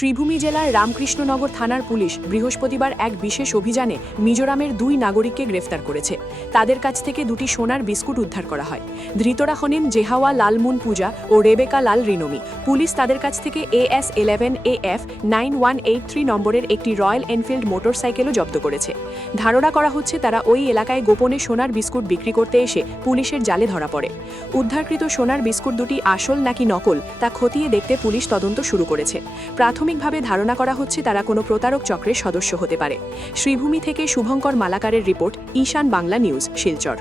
শ্রীভূমি জেলার রামকৃষ্ণনগর থানার পুলিশ বৃহস্পতিবার এক বিশেষ অভিযানে মিজোরামের 2 নাগরিককে গ্রেফতার করেছে। তাদের কাছ থেকে 2টি সোনার বিস্কুট উদ্ধার করা হয়। ধৃতরা হলেন জেহাওয়া লালমুন পূজা ও রেবেকা লাল রিনোমি। পুলিশ তাদের কাছ থেকে AS11AF 9183 নম্বরের একটি রয়্যাল এনফিল্ড মোটরসাইকেলও জব্দ করেছে। ধারণা করা হচ্ছে তারা ওই এলাকায় গোপনে সোনার বিস্কুট বিক্রি করতে এসে পুলিশের জালে ধরা পড়ে। উদ্ধারকৃত সোনার বিস্কুট দুটি আসল নাকি নকল তা খতিয়ে দেখতে পুলিশ তদন্ত শুরু করেছে। প্রাথমিকভাবে ধারণা করা হচ্ছে তারা কোনো প্রতারক চক্রের সদস্য হতে পারে। শ্রীভূমি থেকে শুভঙ্কর মালাকারের রিপোর্ট, ঈশান বাংলা নিউজ, শিলচর।